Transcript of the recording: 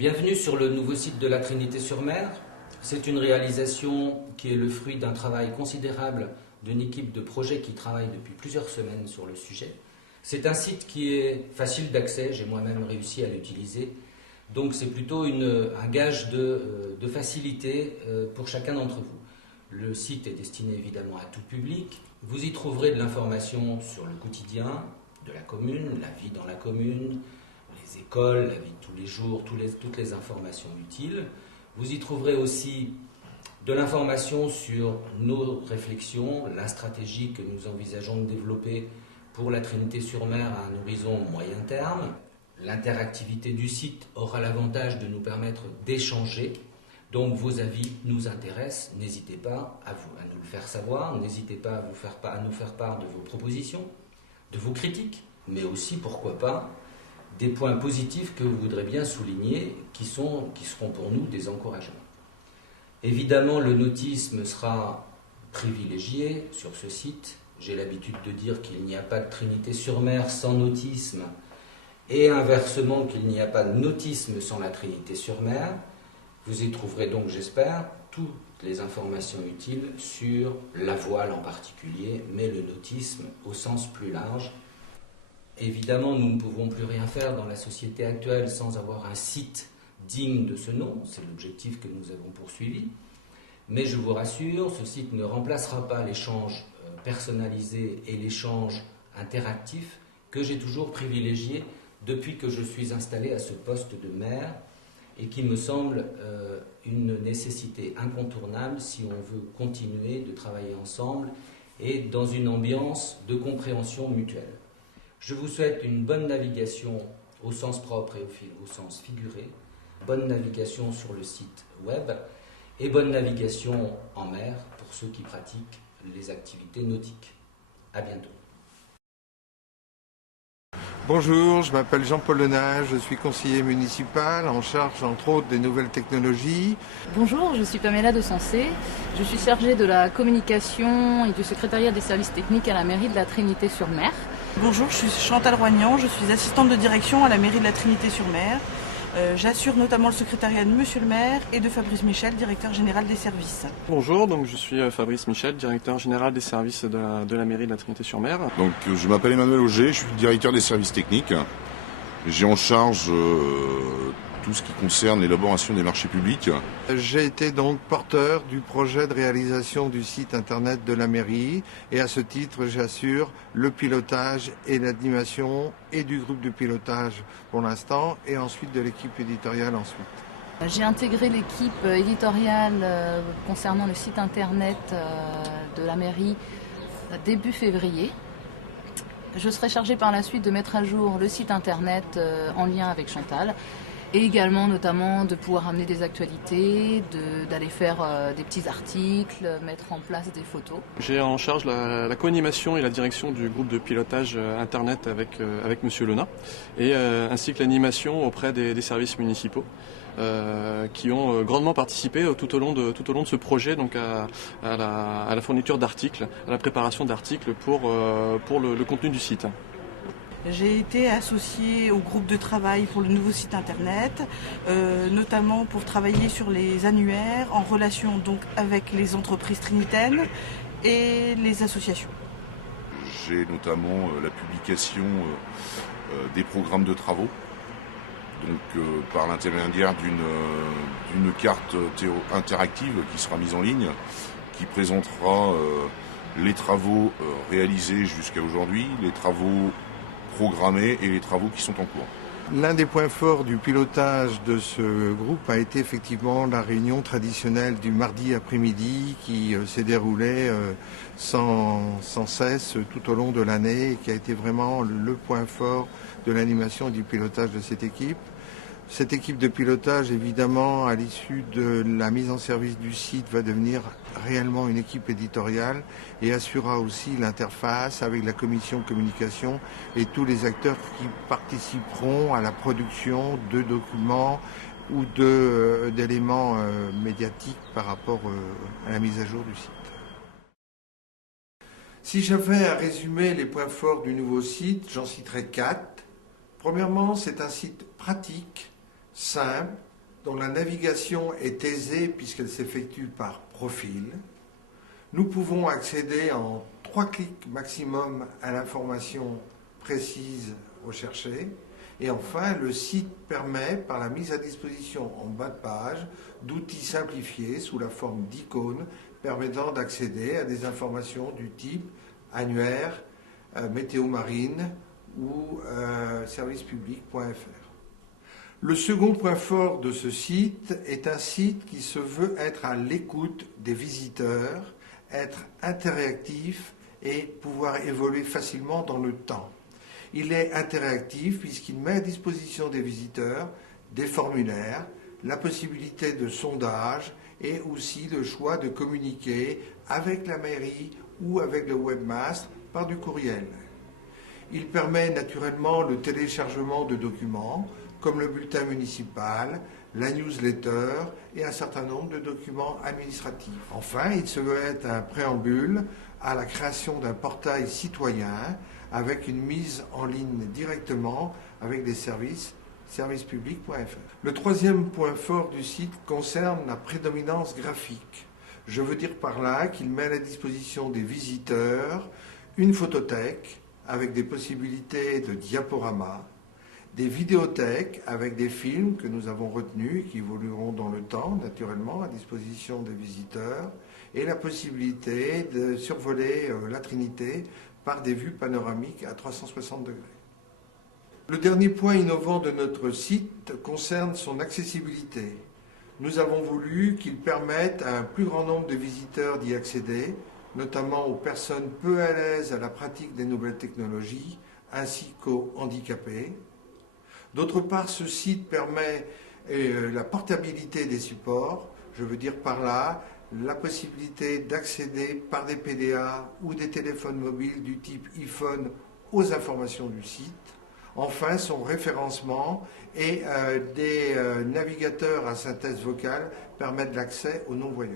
Bienvenue sur le nouveau site de la Trinité-sur-Mer. C'est une réalisation qui est le fruit d'un travail considérable d'une équipe de projet qui travaille depuis plusieurs semaines sur le sujet. C'est un site qui est facile d'accès, j'ai moi-même réussi à l'utiliser. Donc c'est plutôt un gage de facilité pour chacun d'entre vous. Le site est destiné évidemment à tout public. Vous y trouverez de l'information sur le quotidien de la commune, la vie dans la commune, les écoles, la vie de tous les jours, toutes les informations utiles. Vous y trouverez aussi de l'information sur nos réflexions, la stratégie que nous envisageons de développer pour la Trinité-sur-Mer à un horizon moyen terme. L'interactivité du site aura l'avantage de nous permettre d'échanger. Donc vos avis nous intéressent. N'hésitez pas à nous le faire savoir. N'hésitez pas à nous faire part de vos propositions, de vos critiques, mais aussi, pourquoi pas, des points positifs que vous voudrez bien souligner, qui seront pour nous des encouragements. Évidemment, le nautisme sera privilégié sur ce site. J'ai l'habitude de dire qu'il n'y a pas de Trinité-sur-Mer sans nautisme, et inversement qu'il n'y a pas de nautisme sans la Trinité-sur-Mer. Vous y trouverez donc, j'espère, toutes les informations utiles sur la voile en particulier, mais le nautisme au sens plus large. Évidemment, nous ne pouvons plus rien faire dans la société actuelle sans avoir un site digne de ce nom. C'est l'objectif que nous avons poursuivi. Mais je vous rassure, ce site ne remplacera pas l'échange personnalisé et l'échange interactif que j'ai toujours privilégié depuis que je suis installé à ce poste de maire et qui me semble une nécessité incontournable si on veut continuer de travailler ensemble et dans une ambiance de compréhension mutuelle. Je vous souhaite une bonne navigation au sens propre et au sens figuré, bonne navigation sur le site web et bonne navigation en mer pour ceux qui pratiquent les activités nautiques. À bientôt. Bonjour, je m'appelle Jean-Paul Lenage, je suis conseiller municipal en charge entre autres des nouvelles technologies. Bonjour, je suis Pamela de Sensé, je suis chargée de la communication et du secrétariat des services techniques à la mairie de la Trinité-sur-Mer. Bonjour, je suis Chantal Roignan, je suis assistante de direction à la mairie de la Trinité-sur-Mer. J'assure notamment le secrétariat de Monsieur le maire et de Fabrice Michel, directeur général des services. Bonjour, donc je suis Fabrice Michel, directeur général des services de la mairie de la Trinité-sur-Mer. Donc je m'appelle Emmanuel Auger, je suis le directeur des services techniques. J'ai en charge tout ce qui concerne l'élaboration des marchés publics. J'ai été donc porteur du projet de réalisation du site internet de la mairie et à ce titre j'assure le pilotage et l'animation et du groupe de pilotage pour l'instant et ensuite de l'équipe éditoriale ensuite. J'ai intégré l'équipe éditoriale concernant le site internet de la mairie début février. Je serai chargée par la suite de mettre à jour le site internet en lien avec Chantal et également notamment de pouvoir amener des actualités, d'aller faire des petits articles, mettre en place des photos. J'ai en charge la co-animation et la direction du groupe de pilotage internet avec Monsieur Lena et ainsi que l'animation auprès des services municipaux. Qui ont grandement participé tout au long de ce projet, donc à la fourniture d'articles, à la préparation d'articles pour le contenu du site. J'ai été associée au groupe de travail pour le nouveau site internet, notamment pour travailler sur les annuaires en relation donc avec les entreprises trinitaines et les associations. J'ai notamment la publication des programmes de travaux. Donc par l'intermédiaire d'une carte interactive qui sera mise en ligne, qui présentera les travaux réalisés jusqu'à aujourd'hui, les travaux programmés et les travaux qui sont en cours. L'un des points forts du pilotage de ce groupe a été effectivement la réunion traditionnelle du mardi après-midi qui s'est déroulée sans cesse tout au long de l'année et qui a été vraiment le point fort de l'animation et du pilotage de cette équipe. Cette équipe de pilotage, évidemment, à l'issue de la mise en service du site, va devenir réellement une équipe éditoriale et assurera aussi l'interface avec la commission communication et tous les acteurs qui participeront à la production de documents ou d'éléments médiatiques par rapport à la mise à jour du site. Si j'avais à résumer les points forts du nouveau site, j'en citerai 4. Premièrement, c'est un site pratique, simple, dont la navigation est aisée puisqu'elle s'effectue par profil. Nous pouvons accéder en 3 clics maximum à l'information précise recherchée. Et enfin, le site permet, par la mise à disposition en bas de page, d'outils simplifiés sous la forme d'icônes permettant d'accéder à des informations du type annuaire, météo marine ou servicepublic.fr. Le second point fort de ce site est un site qui se veut être à l'écoute des visiteurs, être interactif et pouvoir évoluer facilement dans le temps. Il est interactif puisqu'il met à disposition des visiteurs des formulaires, la possibilité de sondage et aussi le choix de communiquer avec la mairie ou avec le webmaster par du courriel. Il permet naturellement le téléchargement de documents comme le bulletin municipal, la newsletter et un certain nombre de documents administratifs. Enfin, il se veut être un préambule à la création d'un portail citoyen avec une mise en ligne directement avec des services, servicepublic.fr. Le troisième point fort du site concerne la prédominance graphique. Je veux dire par là qu'il met à la disposition des visiteurs une photothèque avec des possibilités de diaporama, des vidéothèques avec des films que nous avons retenus et qui évolueront dans le temps, naturellement, à disposition des visiteurs, et la possibilité de survoler la Trinité par des vues panoramiques à 360 degrés. Le dernier point innovant de notre site concerne son accessibilité. Nous avons voulu qu'il permette à un plus grand nombre de visiteurs d'y accéder, notamment aux personnes peu à l'aise à la pratique des nouvelles technologies, ainsi qu'aux handicapés. D'autre part, ce site permet la portabilité des supports, je veux dire par là la possibilité d'accéder par des PDA ou des téléphones mobiles du type iPhone aux informations du site. Enfin, son référencement et des navigateurs à synthèse vocale permettent l'accès aux non-voyants.